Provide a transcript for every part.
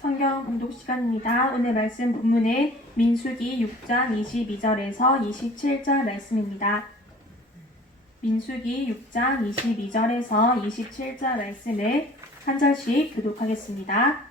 성경 봉독 시간입니다. 오늘 말씀 본문은 민수기 6장 22절에서 27절 말씀입니다. 민수기 6장 22절에서 27절 말씀을 한 절씩 교독하겠습니다.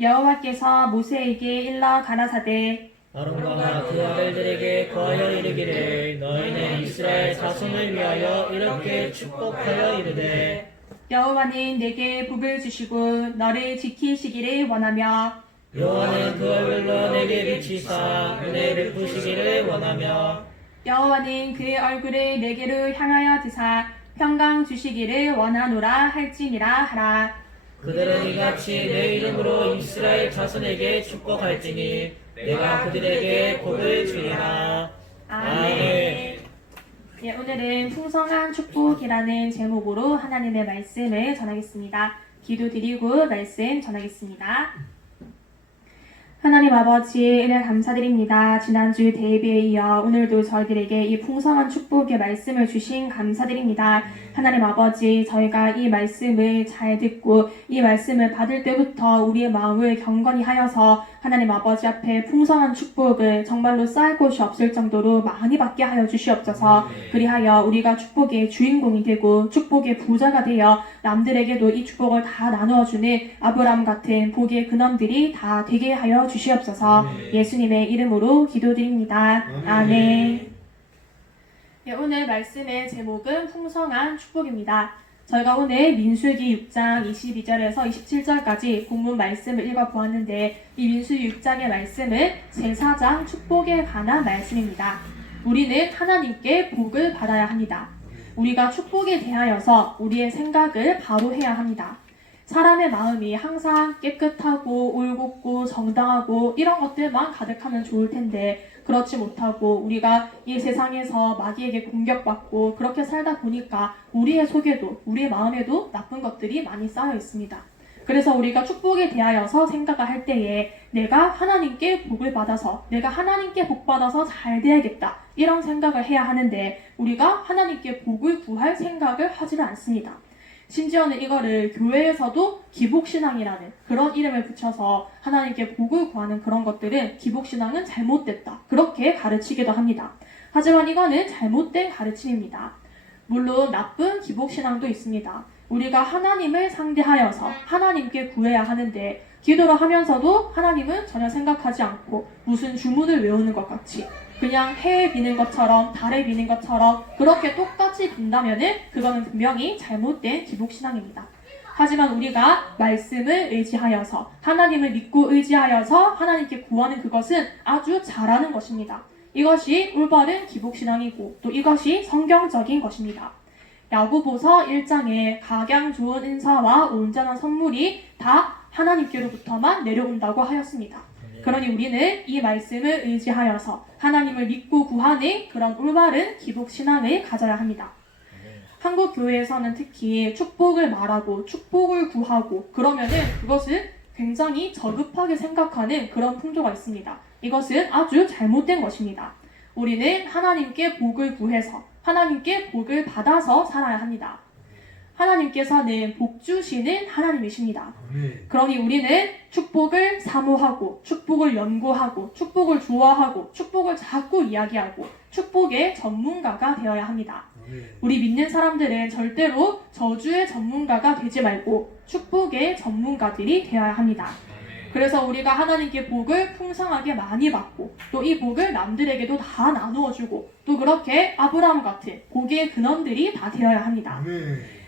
여호와께서 모세에게 일러 가라사대 아론과 그 아들들에게 거하여 이르기를 너희는 이스라엘 자손을 위하여 이렇게 축복하여 이르되 여호와는 내게 복을 주시고 너를 지키시기를 원하며 여호와는 그 얼굴로 내게 비치사 은혜 베푸시기를 원하며 여호와는 그 얼굴을 내게로 향하여 드사 평강 주시기를 원하노라 할지니라 하라. 그들은 이같이 내 이름으로 이스라엘 자손에게 축복할지니 내가 그들에게 복을 주리라. 아멘. 예, 오늘은 풍성한 축복이라는 제목으로 하나님의 말씀을 전하겠습니다. 기도드리고 말씀 전하겠습니다. 하나님 아버지 은혜 감사드립니다. 지난주 대예배에 이어 오늘도 저희들에게 이 풍성한 축복의 말씀을 주신 감사드립니다. 하나님 아버지 저희가 이 말씀을 잘 듣고 이 말씀을 받을 때부터 우리의 마음을 경건히 하여서 하나님 아버지 앞에 풍성한 축복을 정말로 쌓을 곳이 없을 정도로 많이 받게 하여 주시옵소서. 그리하여 우리가 축복의 주인공이 되고 축복의 부자가 되어 남들에게도 이 축복을 다 나누어주는 아브라함 같은 복의 근원들이 다 되게 하여 주시옵소서. 예수님의 이름으로 기도드립니다. 아멘. 예, 오늘 말씀의 제목은 풍성한 축복입니다. 저희가 오늘 민수기 6장 22절에서 27절까지 본문 말씀을 읽어보았는데 이 민수기 6장의 말씀은 제사장 축복에 관한 말씀입니다. 우리는 하나님께 복을 받아야 합니다. 우리가 축복에 대하여서 우리의 생각을 바로 해야 합니다. 사람의 마음이 항상 깨끗하고 올곧고 정당하고 이런 것들만 가득하면 좋을 텐데 그렇지 못하고 우리가 이 세상에서 마귀에게 공격받고 그렇게 살다 보니까 우리의 속에도 우리의 마음에도 나쁜 것들이 많이 쌓여 있습니다. 그래서 우리가 축복에 대하여서 생각을 할 때에 내가 하나님께 복을 받아서 내가 하나님께 복 받아서 잘 돼야겠다 이런 생각을 해야 하는데 우리가 하나님께 복을 구할 생각을 하지는 않습니다. 심지어는 이거를 교회에서도 기복신앙이라는 그런 이름을 붙여서 하나님께 복을 구하는 그런 것들은 기복신앙은 잘못됐다 그렇게 가르치기도 합니다. 하지만 이거는 잘못된 가르침입니다. 물론 나쁜 기복신앙도 있습니다. 우리가 하나님을 상대하여서 하나님께 구해야 하는데 기도를 하면서도 하나님은 전혀 생각하지 않고 무슨 주문을 외우는 것 같이 그냥 해에 비는 것처럼 달에 비는 것처럼 그렇게 똑같이 빈다면은 그거는 분명히 잘못된 기복신앙입니다. 하지만 우리가 말씀을 의지하여서 하나님을 믿고 의지하여서 하나님께 구하는 그것은 아주 잘하는 것입니다. 이것이 올바른 기복신앙이고 또 이것이 성경적인 것입니다. 야고보서 1장에 각양 좋은 은사와 온전한 선물이 다 하나님께로부터만 내려온다고 하였습니다. 그러니 우리는 이 말씀을 의지하여서 하나님을 믿고 구하는 그런 올바른 기복신앙을 가져야 합니다. 한국 교회에서는 특히 축복을 말하고 축복을 구하고 그러면은 그것을 굉장히 저급하게 생각하는 그런 풍조가 있습니다. 이것은 아주 잘못된 것입니다. 우리는 하나님께 복을 구해서 하나님께 복을 받아서 살아야 합니다. 하나님께서는 복 주시는 하나님이십니다. 그러니 우리는 축복을 사모하고 축복을 연구하고 축복을 좋아하고 축복을 자꾸 이야기하고 축복의 전문가가 되어야 합니다. 우리 믿는 사람들은 절대로 저주의 전문가가 되지 말고 축복의 전문가들이 되어야 합니다. 그래서 우리가 하나님께 복을 풍성하게 많이 받고 또 이 복을 남들에게도 다 나누어주고 또 그렇게 아브라함 같은 복의 근원들이 다 되어야 합니다.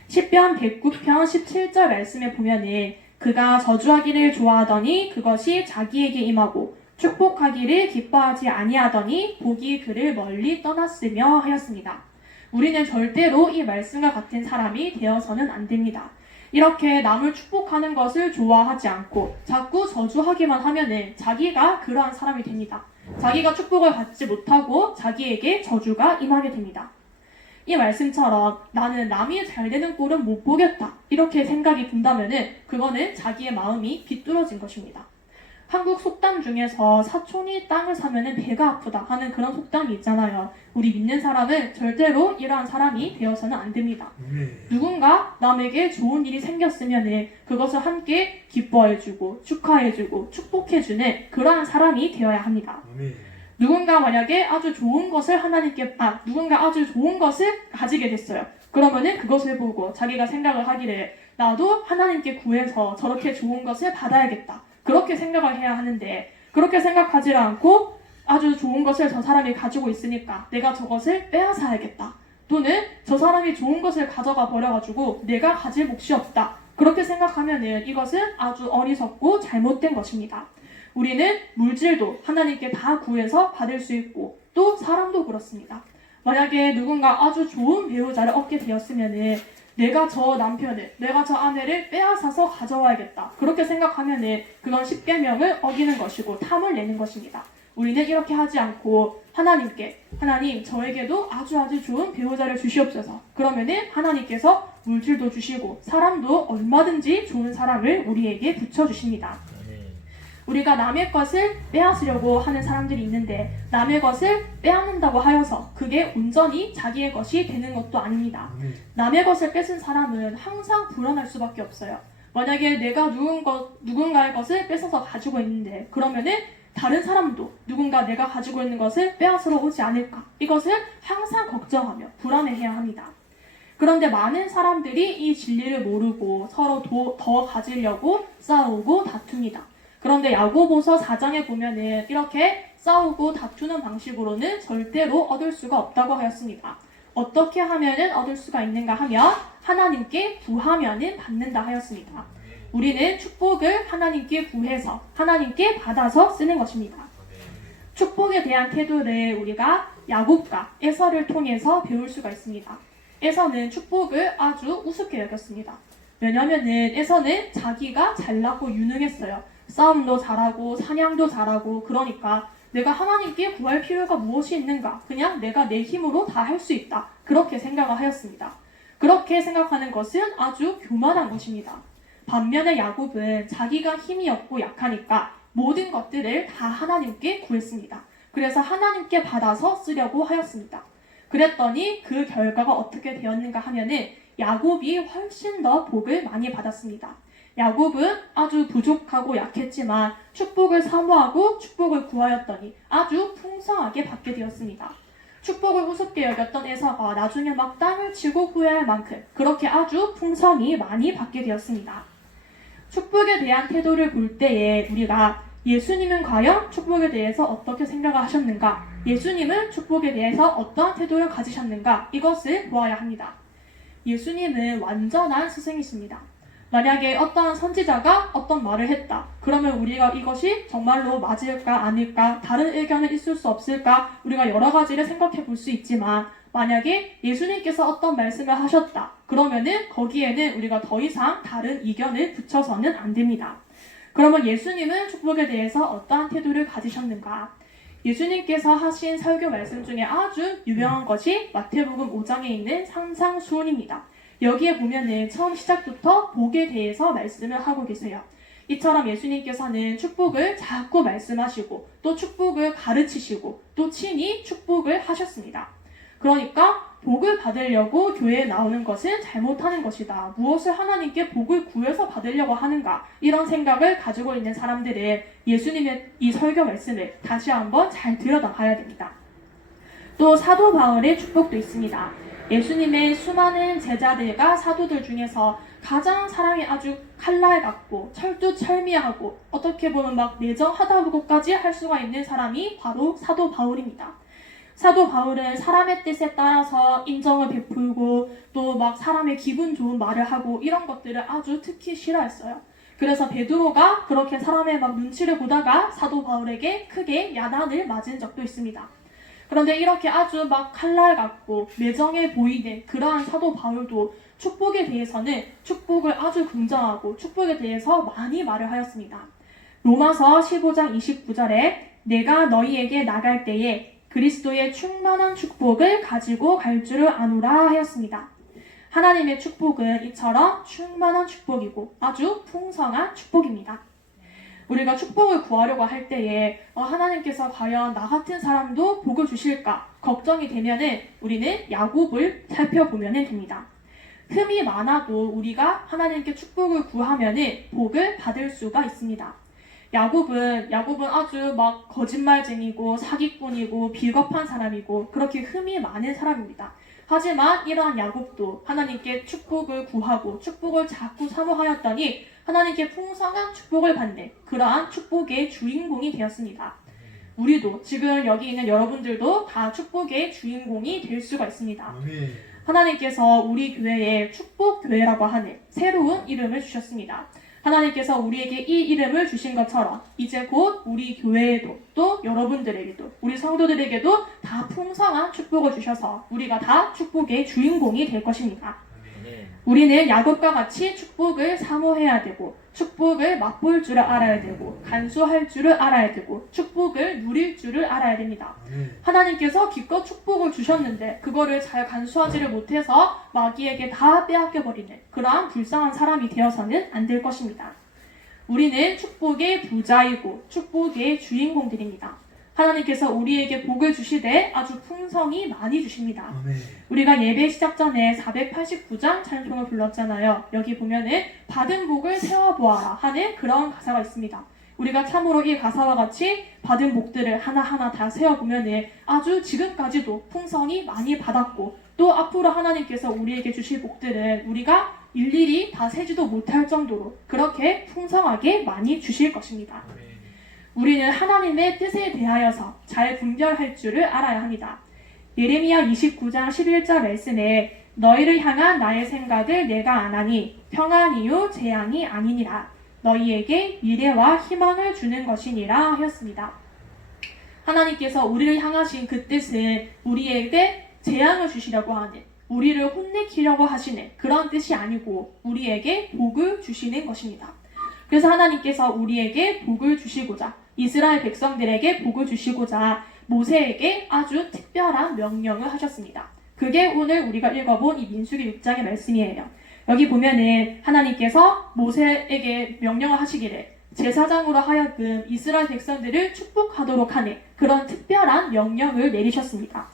시편 109편 17절 말씀에 보면은 그가 저주하기를 좋아하더니 그것이 자기에게 임하고 축복하기를 기뻐하지 아니하더니 복이 그를 멀리 떠났으며 하였습니다. 우리는 절대로 이 말씀과 같은 사람이 되어서는 안 됩니다. 이렇게 남을 축복하는 것을 좋아하지 않고 자꾸 저주하기만 하면은 자기가 그러한 사람이 됩니다. 자기가 축복을 받지 못하고 자기에게 저주가 임하게 됩니다. 이 말씀처럼 나는 남이 잘 되는 꼴은 못 보겠다 이렇게 생각이 든다면은 그거는 자기의 마음이 비뚤어진 것입니다. 한국 속담 중에서 사촌이 땅을 사면은 배가 아프다 하는 그런 속담이 있잖아요. 우리 믿는 사람은 절대로 이러한 사람이 되어서는 안 됩니다. 누군가 남에게 좋은 일이 생겼으면은 그것을 함께 기뻐해주고 축하해주고 축복해주는 그러한 사람이 되어야 합니다. 누군가 만약에 아주 좋은 것을 누군가 아주 좋은 것을 가지게 됐어요. 그러면은 그것을 보고 자기가 생각을 하기를 나도 하나님께 구해서 저렇게 좋은 것을 받아야겠다. 그렇게 생각을 해야 하는데 그렇게 생각하지 않고 아주 좋은 것을 저 사람이 가지고 있으니까 내가 저것을 빼앗아야겠다. 또는 저 사람이 좋은 것을 가져가 버려가지고 내가 가질 몫이 없다. 그렇게 생각하면은 이것은 아주 어리석고 잘못된 것입니다. 우리는 물질도 하나님께 다 구해서 받을 수 있고 또 사람도 그렇습니다. 만약에 누군가 아주 좋은 배우자를 얻게 되었으면은 내가 저 남편을, 내가 저 아내를 빼앗아서 가져와야겠다. 그렇게 생각하면은 그건 십계명을 어기는 것이고 탐을 내는 것입니다. 우리는 이렇게 하지 않고 하나님께 하나님 저에게도 아주 좋은 배우자를 주시옵소서. 그러면은 하나님께서 물질도 주시고 사람도 얼마든지 좋은 사람을 우리에게 붙여주십니다. 우리가 남의 것을 빼앗으려고 하는 사람들이 있는데 남의 것을 빼앗는다고 하여서 그게 온전히 자기의 것이 되는 것도 아닙니다. 남의 것을 뺏은 사람은 항상 불안할 수밖에 없어요. 만약에 내가 누군가의 것을 뺏어서 가지고 있는데 그러면은 다른 사람도 누군가 내가 가지고 있는 것을 빼앗으러 오지 않을까 이것을 항상 걱정하며 불안해해야 합니다. 그런데 많은 사람들이 이 진리를 모르고 서로 더 가지려고 싸우고 다툽니다. 그런데 야고보서 4장에 보면은 이렇게 싸우고 다투는 방식으로는 절대로 얻을 수가 없다고 하였습니다. 어떻게 하면은 얻을 수가 있는가 하면 하나님께 구하면은 받는다 하였습니다. 우리는 축복을 하나님께 구해서 하나님께 받아서 쓰는 것입니다. 축복에 대한 태도를 우리가 야곱과 에서를 통해서 배울 수가 있습니다. 에서는 축복을 아주 우습게 여겼습니다. 왜냐면은 에서는 자기가 잘나고 유능했어요. 싸움도 잘하고 사냥도 잘하고 그러니까 내가 하나님께 구할 필요가 무엇이 있는가? 그냥 내가 내 힘으로 다 할 수 있다. 그렇게 생각을 하였습니다. 그렇게 생각하는 것은 아주 교만한 것입니다. 반면에 야곱은 자기가 힘이 없고 약하니까 모든 것들을 다 하나님께 구했습니다. 그래서 하나님께 받아서 쓰려고 하였습니다. 그랬더니 그 결과가 어떻게 되었는가 하면은 야곱이 훨씬 더 복을 많이 받았습니다. 야곱은 아주 부족하고 약했지만 축복을 사모하고 축복을 구하였더니 아주 풍성하게 받게 되었습니다. 축복을 우습게 여겼던 에서가 나중에 막 땅을 치고 후회할 만큼 그렇게 아주 풍성히 많이 받게 되었습니다. 축복에 대한 태도를 볼 때에 우리가 예수님은 과연 축복에 대해서 어떻게 생각을 하셨는가? 예수님은 축복에 대해서 어떠한 태도를 가지셨는가? 이것을 보아야 합니다. 예수님은 완전한 스승이십니다. 만약에 어떤 선지자가 어떤 말을 했다. 그러면 우리가 이것이 정말로 맞을까 아닐까 다른 의견은 있을 수 없을까 우리가 여러 가지를 생각해 볼 수 있지만 만약에 예수님께서 어떤 말씀을 하셨다. 그러면은 거기에는 우리가 더 이상 다른 의견을 붙여서는 안 됩니다. 그러면 예수님은 축복에 대해서 어떠한 태도를 가지셨는가? 예수님께서 하신 설교 말씀 중에 아주 유명한 것이 마태복음 5장에 있는 산상수훈입니다. 여기에 보면은 처음 시작부터 복에 대해서 말씀을 하고 계세요. 이처럼 예수님께서는 축복을 자꾸 말씀하시고 또 축복을 가르치시고 또 친히 축복을 하셨습니다. 그러니까 복을 받으려고 교회에 나오는 것은 잘못하는 것이다. 무엇을 하나님께 복을 구해서 받으려고 하는가? 이런 생각을 가지고 있는 사람들은 예수님의 이 설교 말씀을 다시 한번 잘 들여다봐야 됩니다. 또 사도 바울의 축복도 있습니다. 예수님의 수많은 제자들과 사도들 중에서 가장 사랑이 아주 칼날 같고 철두철미하고 어떻게 보면 막 내정하다고까지 할 수가 있는 사람이 바로 사도 바울입니다. 사도 바울은 사람의 뜻에 따라서 인정을 베풀고 또 막 사람의 기분 좋은 말을 하고 이런 것들을 아주 특히 싫어했어요. 그래서 베드로가 그렇게 사람의 막 눈치를 보다가 사도 바울에게 크게 야단을 맞은 적도 있습니다. 그런데 이렇게 아주 막 칼날 같고 매정해 보이는 그러한 사도 바울도 축복에 대해서는 축복을 아주 긍정하고 축복에 대해서 많이 말을 하였습니다. 로마서 15장 29절에 내가 너희에게 나갈 때에 그리스도의 충만한 축복을 가지고 갈 줄을 아노라 하였습니다. 하나님의 축복은 이처럼 충만한 축복이고 아주 풍성한 축복입니다. 우리가 축복을 구하려고 할 때에 하나님께서 과연 나 같은 사람도 복을 주실까 걱정이 되면은 우리는 야곱을 살펴보면 됩니다. 흠이 많아도 우리가 하나님께 축복을 구하면은 복을 받을 수가 있습니다. 야곱은 아주 막 거짓말쟁이고 사기꾼이고 비겁한 사람이고 그렇게 흠이 많은 사람입니다. 하지만 이러한 야곱도 하나님께 축복을 구하고 축복을 자꾸 사모하였더니 하나님께 풍성한 축복을 받는 그러한 축복의 주인공이 되었습니다. 우리도 지금 여기 있는 여러분들도 다 축복의 주인공이 될 수가 있습니다. 하나님께서 우리 교회에 축복교회라고 하는 새로운 이름을 주셨습니다. 하나님께서 우리에게 이 이름을 주신 것처럼 이제 곧 우리 교회에도 또 여러분들에게도 우리 성도들에게도 다 풍성한 축복을 주셔서 우리가 다 축복의 주인공이 될 것입니다. 우리는 야곱과 같이 축복을 사모해야 되고 축복을 맛볼 줄을 알아야 되고 간수할 줄을 알아야 되고 축복을 누릴 줄을 알아야 됩니다. 하나님께서 기껏 축복을 주셨는데 그거를 잘 간수하지를 못해서 마귀에게 다 빼앗겨버리는 그러한 불쌍한 사람이 되어서는 안 될 것입니다. 우리는 축복의 부자이고 축복의 주인공들입니다. 하나님께서 우리에게 복을 주시되 아주 풍성히 많이 주십니다. 우리가 예배 시작 전에 489장 찬송을 불렀잖아요. 여기 보면은 받은 복을 세어보아라 하는 그런 가사가 있습니다. 우리가 참으로 이 가사와 같이 받은 복들을 하나하나 다 세어보면은 아주 지금까지도 풍성히 많이 받았고 또 앞으로 하나님께서 우리에게 주실 복들은 우리가 일일이 다 세지도 못할 정도로 그렇게 풍성하게 많이 주실 것입니다. 우리는 하나님의 뜻에 대하여서 잘 분별할 줄을 알아야 합니다. 예레미야 29장 11절 말씀에 너희를 향한 나의 생각을 내가 아나니 평안이요 재앙이 아니니라 너희에게 미래와 희망을 주는 것이니라 하였습니다. 하나님께서 우리를 향하신 그 뜻은 우리에게 재앙을 주시려고 하는 우리를 혼내키려고 하시는 그런 뜻이 아니고 우리에게 복을 주시는 것입니다. 그래서 하나님께서 우리에게 복을 주시고자 이스라엘 백성들에게 복을 주시고자 모세에게 아주 특별한 명령을 하셨습니다. 그게 오늘 우리가 읽어본 이 민수기 6장의 말씀이에요. 여기 보면은 하나님께서 모세에게 명령을 하시기를 제사장으로 하여금 이스라엘 백성들을 축복하도록 하는 그런 특별한 명령을 내리셨습니다.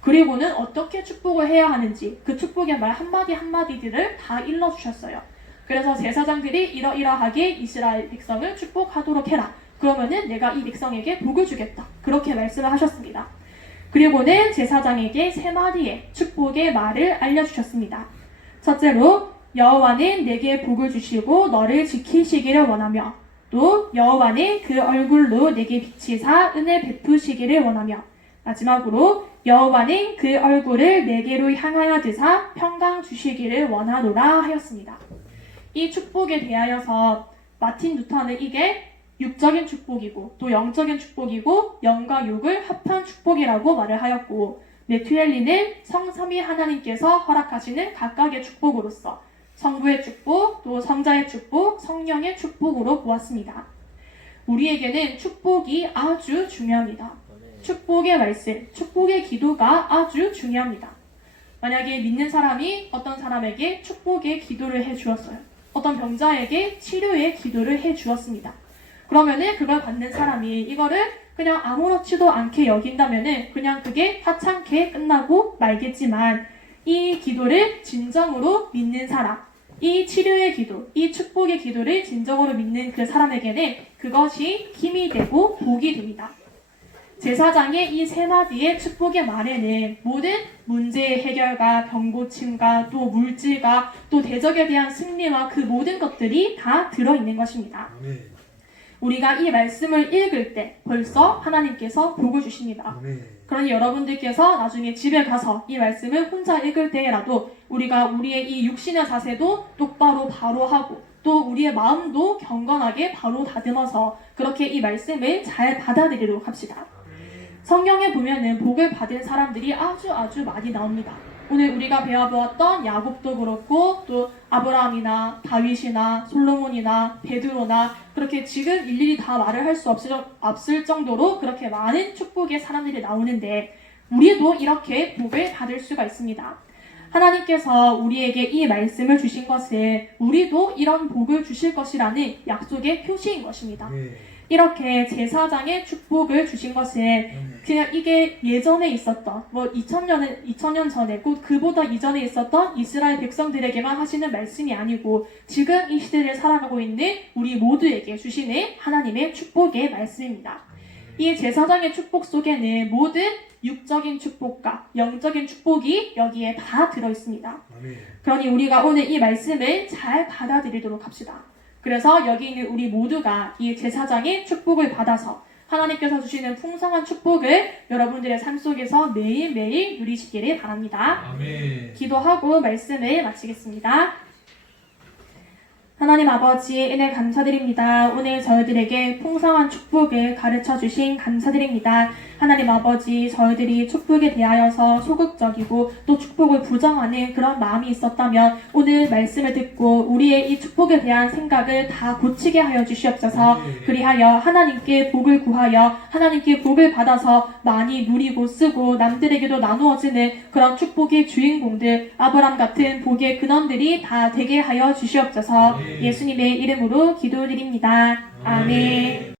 그리고는 어떻게 축복을 해야 하는지 그 축복의 말 한마디 한마디들을 다 일러주셨어요. 그래서 제사장들이 이러이러하게 이스라엘 백성을 축복하도록 해라. 그러면은 내가 이 백성에게 복을 주겠다. 그렇게 말씀을 하셨습니다. 그리고는 제사장에게 세 마디의 축복의 말을 알려주셨습니다. 첫째로 여호와는 내게 복을 주시고 너를 지키시기를 원하며 또 여호와는 그 얼굴로 내게 비치사 은혜 베푸시기를 원하며 마지막으로 여호와는 그 얼굴을 내게로 향하여 드사 평강 주시기를 원하노라 하였습니다. 이 축복에 대하여서 마틴 루터는 이게 육적인 축복이고 또 영적인 축복이고 영과 육을 합한 축복이라고 말을 하였고 메투엘리는 성삼위 하나님께서 허락하시는 각각의 축복으로서 성부의 축복, 또 성자의 축복, 성령의 축복으로 보았습니다. 우리에게는 축복이 아주 중요합니다. 축복의 말씀, 축복의 기도가 아주 중요합니다. 만약에 믿는 사람이 어떤 사람에게 축복의 기도를 해주었어요. 어떤 병자에게 치료의 기도를 해주었습니다. 그러면은 그걸 받는 사람이 이거를 그냥 아무렇지도 않게 여긴다면은 그냥 그게 하찮게 끝나고 말겠지만 이 기도를 진정으로 믿는 사람, 이 치료의 기도, 이 축복의 기도를 진정으로 믿는 그 사람에게는 그것이 힘이 되고 복이 됩니다. 제사장의 이 세 마디의 축복의 말에는 모든 문제의 해결과 병고침과 또 물질과 또 대적에 대한 승리와 그 모든 것들이 다 들어있는 것입니다. 우리가 이 말씀을 읽을 때 벌써 하나님께서 복을 주십니다. 그러니 여러분들께서 나중에 집에 가서 이 말씀을 혼자 읽을 때라도 우리가 우리의 이 육신의 자세도 똑바로 바로 하고 또 우리의 마음도 경건하게 바로 다듬어서 그렇게 이 말씀을 잘 받아들이도록 합시다. 성경에 보면은 복을 받은 사람들이 아주 많이 나옵니다. 오늘 우리가 배워보았던 야곱도 그렇고 또 아브라함이나 다윗이나 솔로몬이나 베드로나 그렇게 지금 일일이 다 말을 할 수 없을 정도로 그렇게 많은 축복의 사람들이 나오는데 우리도 이렇게 복을 받을 수가 있습니다. 하나님께서 우리에게 이 말씀을 주신 것은 우리도 이런 복을 주실 것이라는 약속의 표시인 것입니다. 아멘. 이렇게 제사장의 축복을 주신 것은 그냥 이게 예전에 있었던 2000년 전에 곧 그보다 이전에 있었던 이스라엘 백성들에게만 하시는 말씀이 아니고 지금 이 시대를 살아가고 있는 우리 모두에게 주시는 하나님의 축복의 말씀입니다. 이 제사장의 축복 속에는 모든 육적인 축복과 영적인 축복이 여기에 다 들어있습니다. 아멘. 그러니 우리가 오늘 이 말씀을 잘 받아들이도록 합시다. 그래서 여기 있는 우리 모두가 이 제사장의 축복을 받아서 하나님께서 주시는 풍성한 축복을 여러분들의 삶 속에서 매일매일 누리시기를 바랍니다. 아멘. 기도하고 말씀을 마치겠습니다. 하나님 아버지 은혜 감사드립니다. 오늘 저희들에게 풍성한 축복을 가르쳐 주신 감사드립니다. 하나님 아버지 저희들이 축복에 대하여서 소극적이고 또 축복을 부정하는 그런 마음이 있었다면 오늘 말씀을 듣고 우리의 이 축복에 대한 생각을 다 고치게 하여 주시옵소서. 그리하여 하나님께 복을 구하여 하나님께 복을 받아서 많이 누리고 쓰고 남들에게도 나누어지는 그런 축복의 주인공들 아브람 같은 복의 근원들이 다 되게 하여 주시옵소서. 예수님의 이름으로 기도드립니다. 아멘.